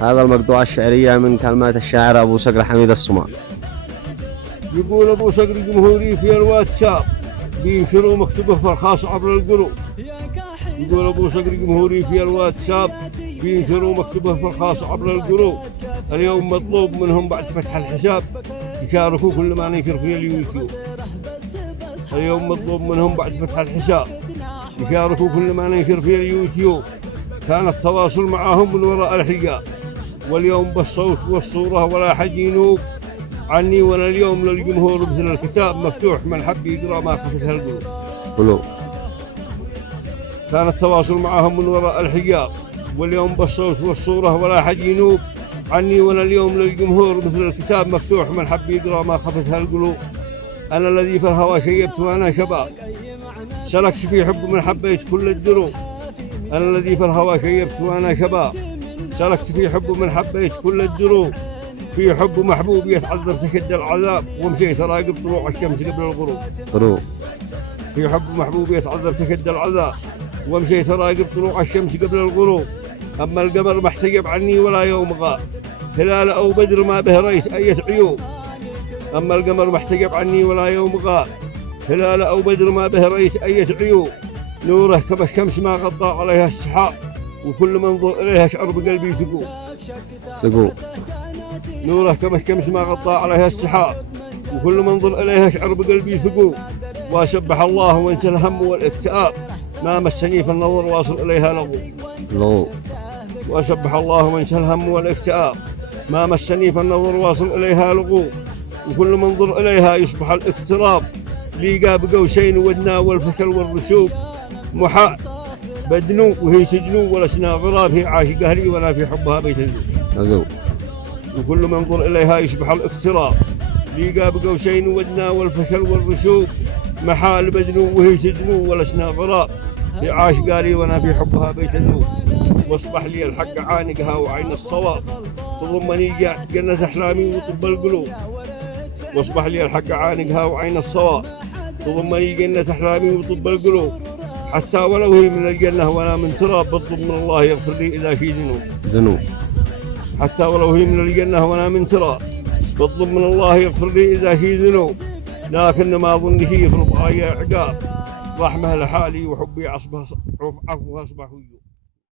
هذا المقطوعة الشعرية من كلمات الشاعر أبو صقر حميد الصماء. يقول أبو صقر الجمهوري في الواتساب بينشروا مكتوبه في الخاص عبر القلوب. يقول أبو صقر الجمهوري في الواتساب بينشروا مكتوبه في الخاص عبر القلوب. اليوم مطلوب منهم بعد فتح الحساب يشاركوا كل ما ننشر في اليوتيوب. اليوم مطلوب منهم بعد فتح الحساب يشاركوا كل ما ننشر في اليوتيوب. كان التواصل معهم من وراء الحجاب، واليوم بالصوت والصورة ولا حد ينوب عني. ولا اليوم للجمهور مثل الكتاب مفتوح، من حب يقرأ ما خفتها القلوب. كان التواصل معهم من وراء الحجاب، واليوم بالصوت والصورة ولا حد ينوب عني. ولا اليوم للجمهور مثل الكتاب مفتوح، من حب يقرأ ما خفتها القلوب. أنا الذي في الهوى شيبت وأنا شباب، سلكت في حب من حبيت كل الدروب. أنا الذي في الهوى شيبت وأنا شباب، سلكت في حب من حبيت كل الدروب. في حب محبوب يتعذب تشد العذاب، ومشيت راقب طلوع الشمس قبل الغروب. في حب محبوب يتعذب تشد العذاب، ومشيت راقب طلوع الشمس قبل الغروب. أما القمر محتجب عني ولا يوم غاب، هلال أو بدر ما به ريت أية عيوب. أما القمر محتجب عني ولا يوم غاب، هلال أو بدر ما به ريت أية عيوب. نوره كما الشمس ما غطى عليها السحاب، وكل منظر إليها شعر بقلبي سقوب. نوره كما الشمس ما غطى عليها السحاب، وكل منظر إليها شعر بقلبي سقوب. وسبح الله وانسى الهم والاكتئاب، ما مسني في النظر واصل إليها لغو. وسبح الله وانسى الهم والاكتئاب، ما مسني في النظر واصل إليها لغو. وكل منظر إليها يصبح الاقتراب، ليقى بقوسين ودنا والفشل والرسوب. محال بدنو وهي سجنو ولسنا غراب، هي عاشقة لي ولا في حبها بيت الزوج. وكل منظر إليها يصبح الاقتراب، ليقى بقوسين ودنا والفشل والرسوب. محال بدنو وهي سجنو ولسنا غراب، هي عاشقة لي وانا في حبها بيت الزوج. واصبح لي الحق عانقها وعين الصواب، تضمني جنة أحلامي وطب القلوب. واصبح لي الحق عانقها وعين الصواب، تضمني جنة أحلامي وطب القلوب. حتى ولو هي من الجنة ولا من تراب، بطلب من الله يغفر لي إذا في ذنوب. حتى ولو هي من الجنة ولا من تراب، بطلب من الله يغفر لي إذا في ذنوب. لكن ما أظن فيه في الضحايا عقاب، رحمة لحالي وحبي عفوها أصبح وجوب.